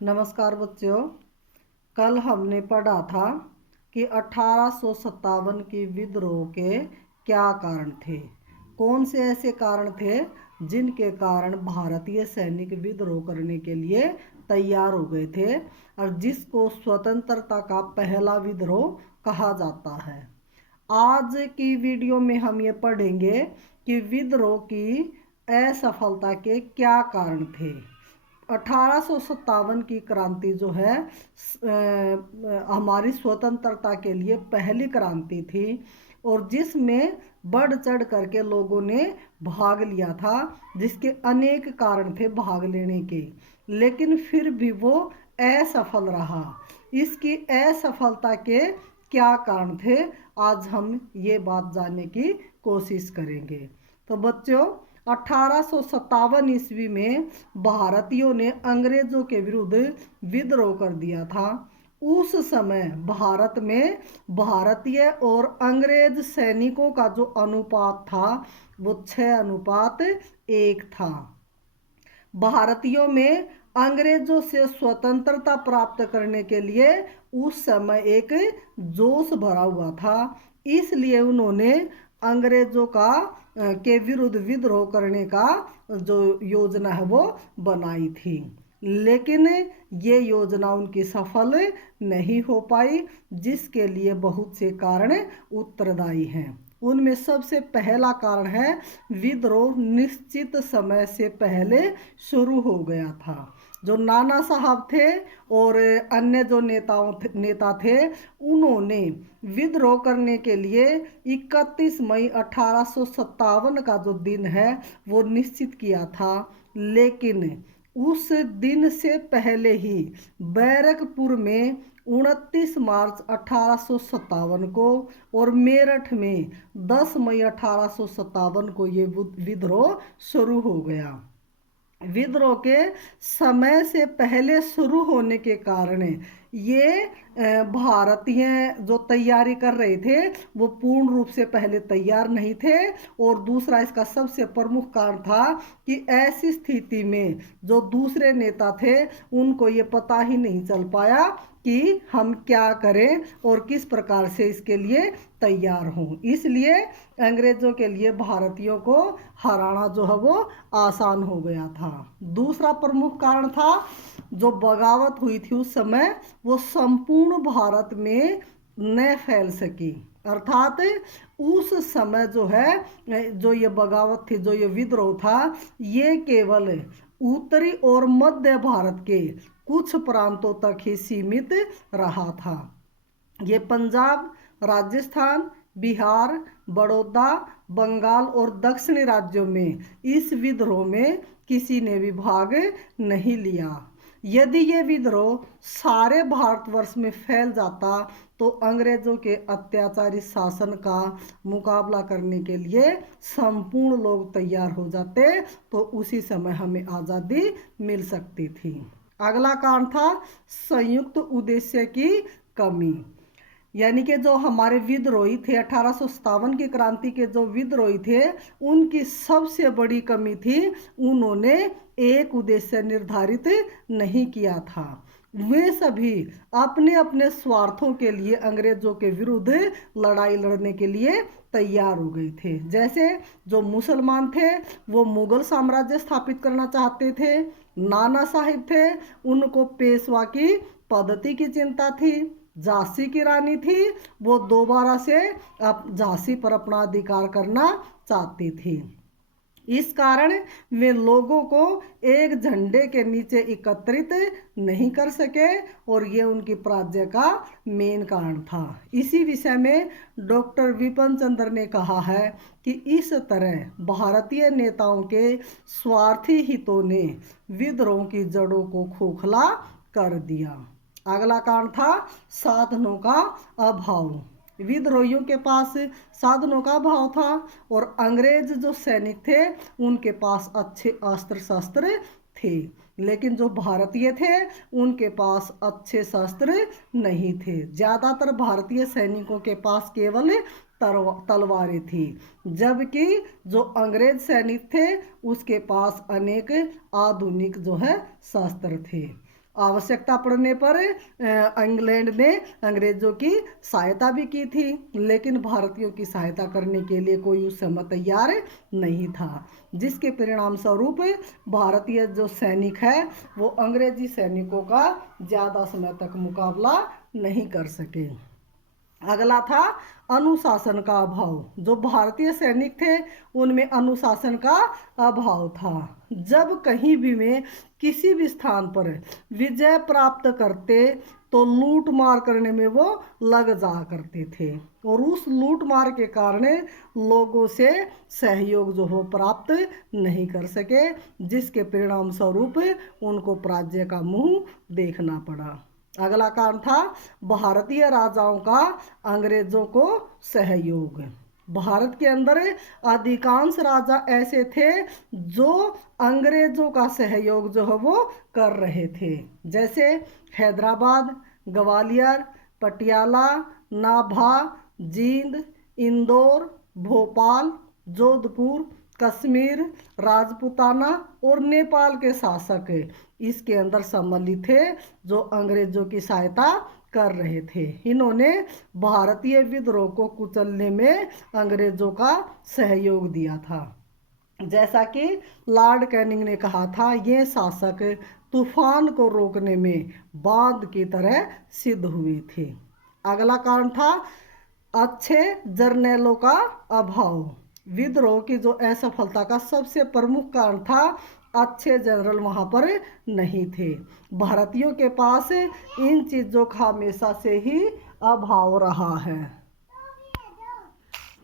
नमस्कार बच्चों। कल हमने पढ़ा था कि 1857 की विद्रोह के क्या कारण थे। कौन से ऐसे कारण थे जिनके कारण भारतीय सैनिक विद्रोह करने के लिए तैयार हो गए थे और जिसको स्वतंत्रता का पहला विद्रोह कहा जाता है। आज की वीडियो में हम ये पढ़ेंगे कि विद्रोह की असफलता के क्या कारण थे। 1857 की क्रांति जो है हमारी स्वतंत्रता के लिए पहली क्रांति थी और जिसमें बढ़ चढ़ करके लोगों ने भाग लिया था, जिसके अनेक कारण थे भाग लेने के, लेकिन फिर भी वो असफल रहा। इसकी असफलता के क्या कारण थे, आज हम ये बात जानने की कोशिश करेंगे। तो बच्चों, 1857 ईस्वी में भारतीयों ने अंग्रेजों के विरुद्ध विद्रोह कर दिया था। उस समय भारत में भारतीय और अंग्रेज सैनिकों का जो अनुपात था वो 6:1 था। भारतीयों में अंग्रेजों से स्वतंत्रता प्राप्त करने के लिए उस समय एक जोश भरा हुआ था, इसलिए उन्होंने अंग्रेजों का के विरुद्ध विद्रोह करने का जो योजना है वो बनाई थी। लेकिन ये योजना उनकी सफल नहीं हो पाई, जिसके लिए बहुत से कारण उत्तरदायी हैं। उनमें सबसे पहला कारण है विद्रोह निश्चित समय से पहले शुरू हो गया था। जो नाना साहब थे और अन्य जो नेता थे, उन्होंने विद्रोह करने के लिए 31 मई 1857 का जो दिन है वो निश्चित किया था। लेकिन उस दिन से पहले ही बैरकपुर में 29 मार्च 1857 को और मेरठ में 10 मई 1857 को ये विद्रोह शुरू हो गया। विद्रोह के समय से पहले शुरू होने के कारण ये भारतीय जो तैयारी कर रहे थे वो पूर्ण रूप से पहले तैयार नहीं थे। और दूसरा इसका सबसे प्रमुख कारण था कि ऐसी स्थिति में जो दूसरे नेता थे उनको ये पता ही नहीं चल पाया कि हम क्या करें और किस प्रकार से इसके लिए तैयार हों। इसलिए अंग्रेजों के लिए भारतीयों को हराना जो है वो आसान हो गया था। दूसरा प्रमुख कारण था जो बगावत हुई थी उस समय वो संपूर्ण भारत में न फैल सकी। अर्थात उस समय जो है जो ये बगावत थी, जो ये विद्रोह था, ये केवल उत्तरी और मध्य भारत के कुछ प्रांतों तक ही सीमित रहा था। ये पंजाब, राजस्थान, बिहार, बड़ौदा, बंगाल और दक्षिणी राज्यों में इस विद्रोह में किसी ने भी भाग नहीं लिया। यदि ये विद्रोह सारे भारतवर्ष में फैल जाता तो अंग्रेजों के अत्याचारी शासन का मुकाबला करने के लिए संपूर्ण लोग तैयार हो जाते, तो उसी समय हमें आज़ादी मिल सकती थी। अगला कारण था संयुक्त उद्देश्य की कमी। यानी कि जो हमारे विद्रोही थे 1857 की क्रांति के जो विद्रोही थे, उनकी सबसे बड़ी कमी थी उन्होंने एक उद्देश्य निर्धारित नहीं किया था। वे सभी अपने अपने स्वार्थों के लिए अंग्रेजों के विरुद्ध लड़ाई लड़ने के लिए तैयार हो गए थे। जैसे जो मुसलमान थे वो मुगल साम्राज्य स्थापित करना चाहते थे, नाना साहिब थे उनको पेशवा की पद्धति की चिंता थी, झांसी की रानी थी वो दोबारा से झांसी पर अपना अधिकार करना चाहती थी। इस कारण वे लोगों को एक झंडे के नीचे एकत्रित नहीं कर सके और ये उनकी पराजय का मेन कारण था। इसी विषय में डॉक्टर विपिन चंद्र ने कहा है कि इस तरह भारतीय नेताओं के स्वार्थी हितों ने विद्रोह की जड़ों को खोखला कर दिया। अगला कारण था साधनों का अभाव। विद्रोहियों के पास साधनों का अभाव था और अंग्रेज जो सैनिक थे उनके पास अच्छे अस्त्र शस्त्र थे, लेकिन जो भारतीय थे उनके पास अच्छे शस्त्र नहीं थे। ज़्यादातर भारतीय सैनिकों के पास केवल तलवारें थी, जबकि जो अंग्रेज सैनिक थे उसके पास अनेक आधुनिक जो है शस्त्र थे। आवश्यकता पड़ने पर इंग्लैंड ने अंग्रेजों की सहायता भी की थी, लेकिन भारतीयों की सहायता करने के लिए कोई उस समय तैयार नहीं था, जिसके परिणाम स्वरूप भारतीय जो सैनिक है वो अंग्रेजी सैनिकों का ज़्यादा समय तक मुकाबला नहीं कर सके। अगला था अनुशासन का अभाव। जो भारतीय सैनिक थे उनमें अनुशासन का अभाव था। जब कहीं भी वे किसी भी स्थान पर विजय प्राप्त करते तो लूट मार करने में वो लग जा करते थे, और उस लूट मार के कारण लोगों से सहयोग जो हो प्राप्त नहीं कर सके, जिसके परिणाम स्वरूप उनको पराजय का मुंह देखना पड़ा। अगला कारण था भारतीय राजाओं का अंग्रेजों को सहयोग। भारत के अंदर अधिकांश राजा ऐसे थे जो अंग्रेजों का सहयोग जो है वो कर रहे थे, जैसे हैदराबाद, ग्वालियर, पटियाला, नाभा, जींद, इंदौर, भोपाल, जोधपुर, कश्मीर, राजपूताना और नेपाल के शासक इसके अंदर सम्मिलित थे जो अंग्रेजों की सहायता कर रहे थे। इन्होंने भारतीय विद्रोह को कुचलने में अंग्रेजों का सहयोग दिया था। जैसा कि लॉर्ड कैनिंग ने कहा था, ये शासक तूफान को रोकने में बांध की तरह सिद्ध हुए थे। अगला कारण था अच्छे जर्नैलों का अभाव। विद्रोह की जो असफलता का सबसे प्रमुख कारण था अच्छे जनरल वहाँ पर नहीं थे। भारतीयों के पास इन चीज़ों का हमेशा से ही अभाव रहा है।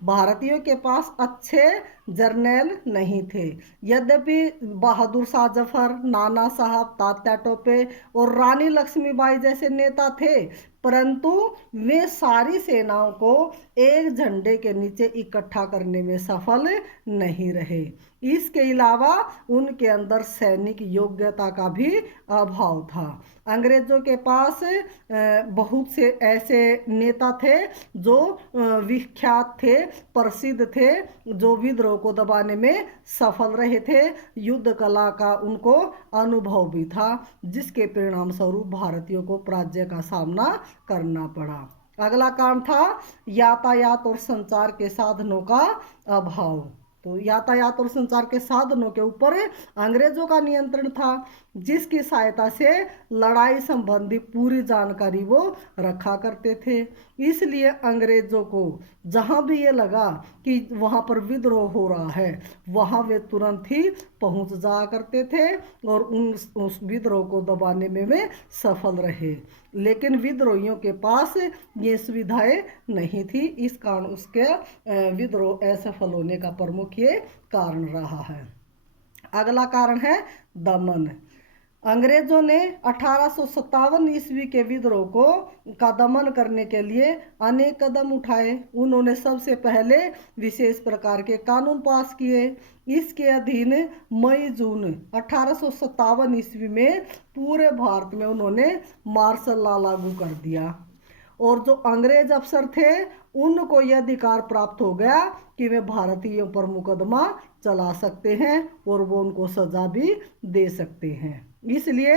भारतीयों के पास अच्छे जर्नैल नहीं थे। यद्यपि बहादुर शाह जफर, नाना साहब, तात्या टोपे और रानी लक्ष्मीबाई जैसे नेता थे, परंतु वे सारी सेनाओं को एक झंडे के नीचे इकट्ठा करने में सफल नहीं रहे। इसके अलावा उनके अंदर सैनिक योग्यता का भी अभाव था। अंग्रेजों के पास बहुत से ऐसे नेता थे जो विख्यात थे, प्रसिद्ध थे, जो विद्रोह को दबाने में सफल रहे थे। युद्ध कला का उनको अनुभव भी था, जिसके परिणाम स्वरूप भारतीयों को पराजय का सामना करना पड़ा। अगला कारण था यातायात और संचार के साधनों का अभाव। तो यातायात और संचार के साधनों के ऊपर अंग्रेजों का नियंत्रण था, जिसकी सहायता से लड़ाई संबंधी पूरी जानकारी वो रखा करते थे। इसलिए अंग्रेजों को जहां भी ये लगा कि वहां पर विद्रोह हो रहा है, वहां वे तुरंत ही पहुंच जाया करते थे और उस विद्रोह को दबाने में वे सफल रहे। लेकिन विद्रोहियों के पास ये सुविधाएं नहीं थी, इस कारण उसके विद्रोह असफल होने का प्रमुख ये कारण रहा है। अगला कारण है दमन। अंग्रेजों ने 1857 ईस्वी के विद्रोह का दमन करने के लिए अनेक कदम उठाए। उन्होंने सबसे पहले विशेष प्रकार के कानून पास किए। इसके अधीन मई जून 1857 ईस्वी में पूरे भारत में उन्होंने मार्शल लॉ लागू कर दिया, और जो अंग्रेज अफसर थे उनको यह अधिकार प्राप्त हो गया कि वे भारतीयों पर मुकदमा चला सकते हैं और वो उनको सजा भी दे सकते हैं। इसलिए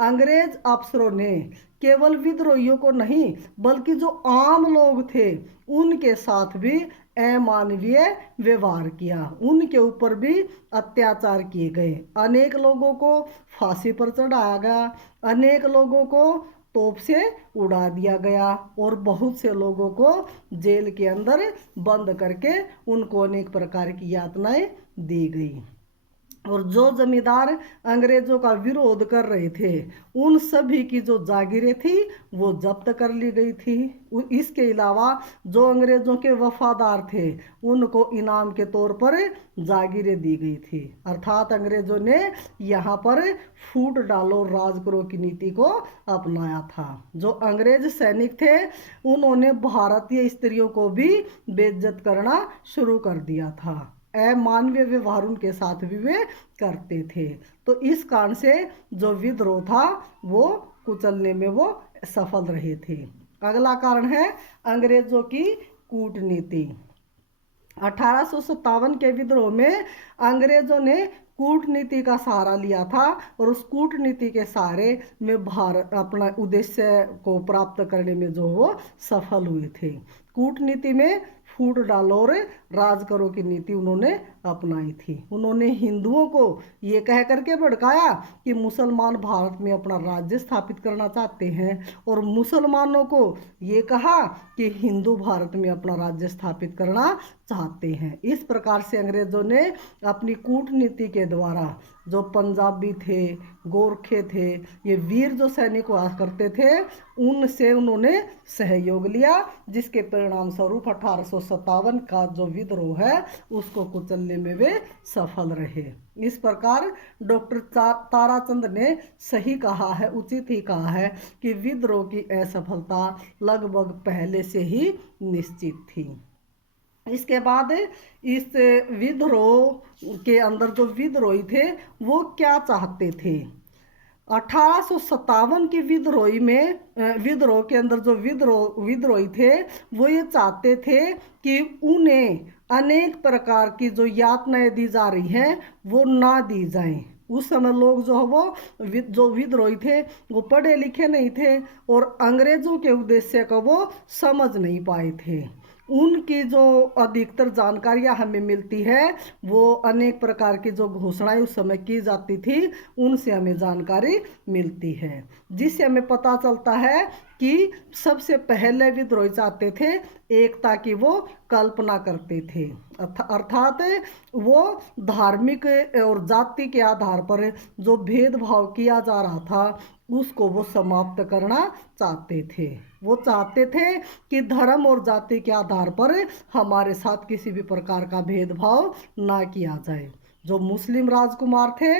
अंग्रेज अफसरों ने केवल विद्रोहियों को नहीं बल्कि जो आम लोग थे उनके साथ भी अमानवीय व्यवहार किया। उनके ऊपर भी अत्याचार किए गए। अनेक लोगों को फांसी पर चढ़ाया गया, अनेक लोगों को तोप से उड़ा दिया गया और बहुत से लोगों को जेल के अंदर बंद करके उनको अनेक प्रकार की यातनाएं दी गई। और जो जमींदार अंग्रेजों का विरोध कर रहे थे उन सभी की जो जागीरें थी वो जब्त कर ली गई थी। इसके अलावा जो अंग्रेजों के वफादार थे उनको इनाम के तौर पर जागीरें दी गई थी। अर्थात अंग्रेजों ने यहाँ पर फूट डालो राज करो की नीति को अपनाया था। जो अंग्रेज सैनिक थे उन्होंने भारतीय स्त्रियों को भी बेइज्जत करना शुरू कर दिया था। अमानवीय व्यवहार उनके साथ भी वे करते थे। तो इस कारण से जो विद्रोह था वो कुचलने में वो सफल रहे थे। अगला कारण है अंग्रेजों की कूटनीति। 1857 के विद्रोह में अंग्रेजों ने कूटनीति का सहारा लिया था और उस कूटनीति के सहारे में भारत अपना उद्देश्य को प्राप्त करने में जो वो सफल हुए थे। कूटनीति में फूट डालो और राज करो की नीति उन्होंने अपनाई थी। उन्होंने हिंदुओं को ये कह करके भड़काया कि मुसलमान भारत में अपना राज्य स्थापित करना चाहते हैं और मुसलमानों को ये कहा कि हिंदू भारत में अपना राज्य स्थापित करना चाहते हैं। इस प्रकार से अंग्रेजों ने अपनी कूटनीति के द्वारा जो पंजाबी थे, गोरखे थे, ये वीर जो सैनिक हुआ करते थे, उनसे उन्होंने सहयोग लिया, जिसके परिणाम स्वरूप 1857 का जो विद्रोह है उसको कुचलने में वे सफल रहे। इस प्रकार डॉक्टर ताराचंद ने सही कहा है, उचित ही कहा है कि विद्रोह की असफलता लगभग पहले से ही निश्चित थी। इसके बाद इस विद्रोह के अंदर जो विद्रोही थे वो क्या चाहते थे। 1857 की विद्रोह के अंदर जो विद्रोही थे वो ये चाहते थे कि उन्हें अनेक प्रकार की जो यातनाएं दी जा रही हैं वो ना दी जाएं। उस समय लोग जो है वो जो विद्रोही थे वो पढ़े लिखे नहीं थे और अंग्रेजों के उद्देश्य को वो समझ नहीं पाए थे। उनकी जो अधिकतर जानकारियां हमें मिलती है वो अनेक प्रकार की जो घोषणाएं उस समय की जाती थी उनसे हमें जानकारी मिलती है, जिससे हमें पता चलता है कि सबसे पहले विद्रोही चाहते थे एकता की वो कल्पना करते थे, अर्थात वो धार्मिक और जाति के आधार पर जो भेदभाव किया जा रहा था उसको वो समाप्त करना चाहते थे। वो चाहते थे कि धर्म और जाति के आधार पर हमारे साथ किसी भी प्रकार का भेदभाव ना किया जाए। जो मुस्लिम राजकुमार थे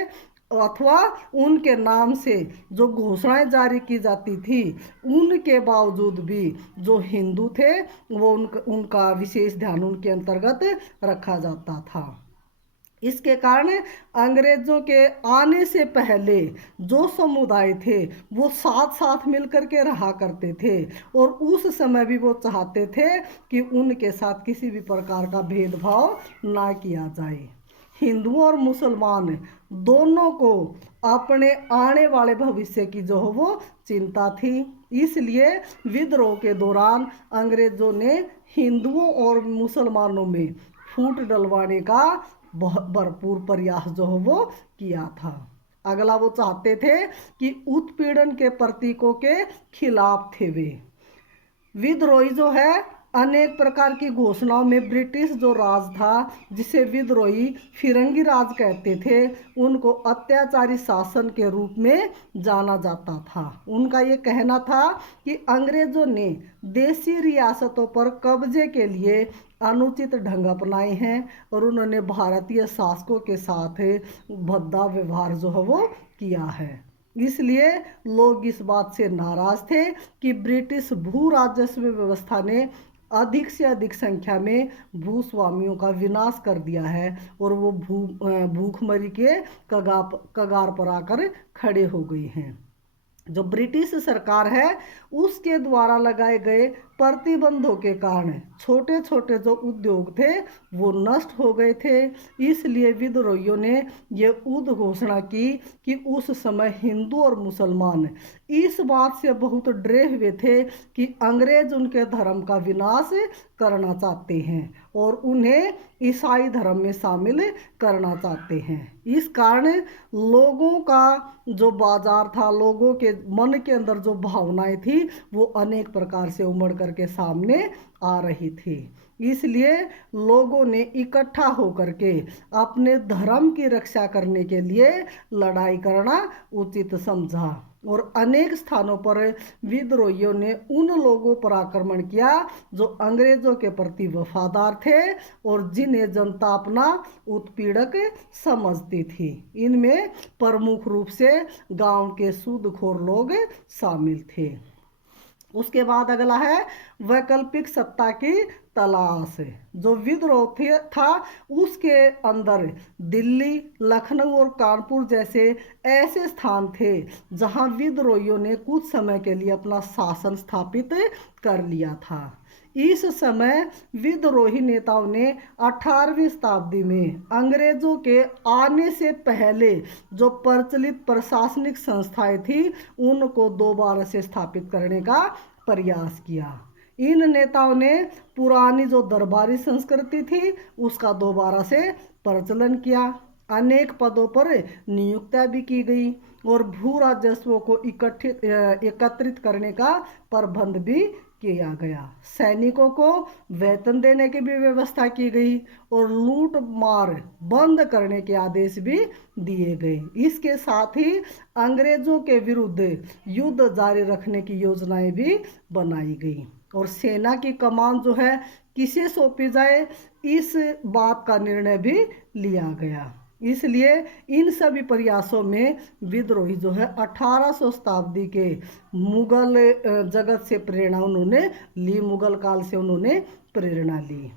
अथवा उनके नाम से जो घोषणाएं जारी की जाती थी उनके बावजूद भी जो हिंदू थे वो उनका विशेष ध्यान उनके अंतर्गत रखा जाता था। इसके कारण अंग्रेजों के आने से पहले जो समुदाय थे वो साथ साथ मिलकर के रहा करते थे और उस समय भी वो चाहते थे कि उनके साथ किसी भी प्रकार का भेदभाव ना किया जाए। हिंदुओं और मुसलमान दोनों को अपने आने वाले भविष्य की जो है वो चिंता थी, इसलिए विद्रोह के दौरान अंग्रेजों ने हिंदुओं और मुसलमानों में फूट डलवाने का भरपूर प्रयास जो है वो किया था। अगला वो चाहते थे कि उत्पीड़न के प्रतीकों के खिलाफ थे वे। विद्रोही जो है अनेक प्रकार की घोषणाओं में ब्रिटिश जो राज था जिसे विद्रोही फिरंगी राज कहते थे उनको अत्याचारी शासन के रूप में जाना जाता था। उनका ये कहना था कि अंग्रेजों ने देशी रियासतों पर कब्जे के लिए अनुचित ढंग अपनाए हैं और उन्होंने भारतीय शासकों के साथ भद्दा व्यवहार जो है वो किया है। इसलिए लोग इस बात से नाराज थे कि ब्रिटिश भू राजस्व व्यवस्था ने अधिक से अधिक संख्या में भूस्वामियों का विनाश कर दिया है और वो भूखमरी के कगार पर आकर खड़े हो गए हैं। जो ब्रिटिश सरकार है उसके द्वारा लगाए गए प्रतिबंधों के कारण छोटे छोटे जो उद्योग थे वो नष्ट हो गए थे। इसलिए विद्रोहियों ने ये उद्घोषणा की कि उस समय हिंदू और मुसलमान इस बात से बहुत डरे हुए थे कि अंग्रेज उनके धर्म का विनाश करना चाहते हैं और उन्हें ईसाई धर्म में शामिल करना चाहते हैं। इस कारण लोगों का जो बाजार था, लोगों के मन के अंदर जो भावनाएं थी वो अनेक प्रकार से उमड़ करके सामने आ रही थी। इसलिए लोगों ने इकट्ठा होकर के अपने धर्म की रक्षा करने के लिए लड़ाई करना उचित समझा और अनेक स्थानों पर विद्रोहियों ने उन लोगों पर आक्रमण किया जो अंग्रेजों के प्रति वफादार थे और जिन्हें जनता अपना उत्पीड़क समझती थी। इनमें प्रमुख रूप से गांव के सूदखोर लोग शामिल थे। उसके बाद अगला है वैकल्पिक सत्ता की तलाश। जो विद्रोह था उसके अंदर दिल्ली, लखनऊ और कानपुर जैसे ऐसे स्थान थे जहां विद्रोहियों ने कुछ समय के लिए अपना शासन स्थापित कर लिया था। इस समय विद्रोही नेताओं ने 18वीं शताब्दी में अंग्रेजों के आने से पहले जो प्रचलित प्रशासनिक संस्थाएं थी उनको दोबारा से स्थापित करने का प्रयास किया। इन नेताओं ने पुरानी जो दरबारी संस्कृति थी उसका दोबारा से प्रचलन किया। अनेक पदों पर नियुक्तियां भी की गई और भू राजस्वों को एकत्रित करने का प्रबंध भी किया गया। सैनिकों को वेतन देने की भी व्यवस्था की गई और लूट मार बंद करने के आदेश भी दिए गए। इसके साथ ही अंग्रेजों के विरुद्ध युद्ध जारी रखने की योजनाएं भी बनाई गई और सेना की कमान जो है किसे सौंपी जाए इस बात का निर्णय भी लिया गया। इसलिए इन सभी प्रयासों में विद्रोही जो है 1800 शताब्दी के मुगल जगत से प्रेरणा उन्होंने ली, मुगल काल से उन्होंने प्रेरणा ली।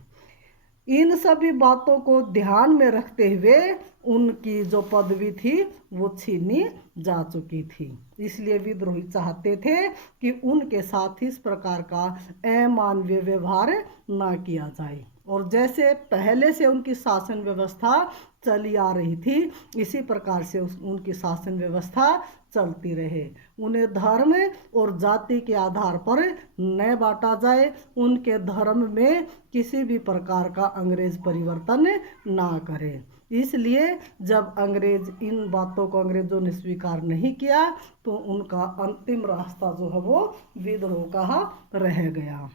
इन सभी बातों को ध्यान में रखते हुए उनकी जो पदवी थी वो छीनी जा चुकी थी। इसलिए विद्रोही चाहते थे कि उनके साथ इस प्रकार का अमानवीय व्यवहार ना किया जाए और जैसे पहले से उनकी शासन व्यवस्था चली आ रही थी इसी प्रकार से उनकी शासन व्यवस्था चलती रहे। उन्हें धर्म और जाति के आधार पर न बांटा जाए, उनके धर्म में किसी भी प्रकार का अंग्रेज परिवर्तन ना करे। इसलिए जब अंग्रेज इन बातों को अंग्रेजों ने स्वीकार नहीं किया तो उनका अंतिम रास्ता जो है वो विद्रोह का रह गया।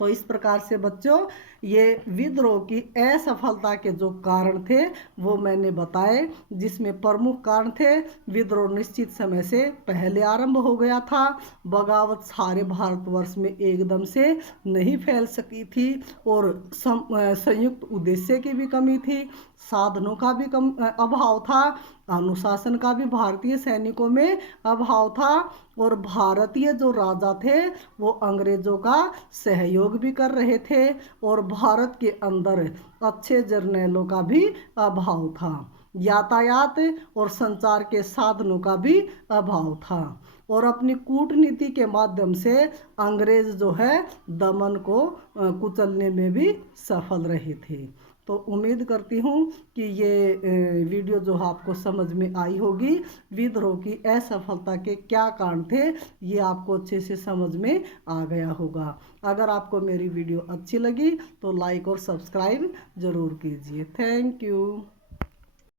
तो इस प्रकार से बच्चों ये विद्रोह की असफलता के जो कारण थे वो मैंने बताए, जिसमें प्रमुख कारण थे विद्रोह निश्चित समय से पहले आरंभ हो गया था, बगावत सारे भारतवर्ष में एकदम से नहीं फैल सकी थी और संयुक्त उद्देश्य की भी कमी थी, साधनों का भी अभाव था, अनुशासन का भी भारतीय सैनिकों में अभाव था और भारतीय जो राजा थे वो अंग्रेजों का सहयोग भी कर रहे थे और भारत के अंदर अच्छे जर्नैलों का भी अभाव था, यातायात और संचार के साधनों का भी अभाव था और अपनी कूटनीति के माध्यम से अंग्रेज जो है दमन को कुचलने में भी सफल रहे थे। तो उम्मीद करती हूँ कि ये वीडियो जो आपको समझ में आई होगी। विद्रोह की असफलता के क्या कारण थे ये आपको अच्छे से समझ में आ गया होगा। अगर आपको मेरी वीडियो अच्छी लगी तो लाइक और सब्सक्राइब ज़रूर कीजिए। Thank you.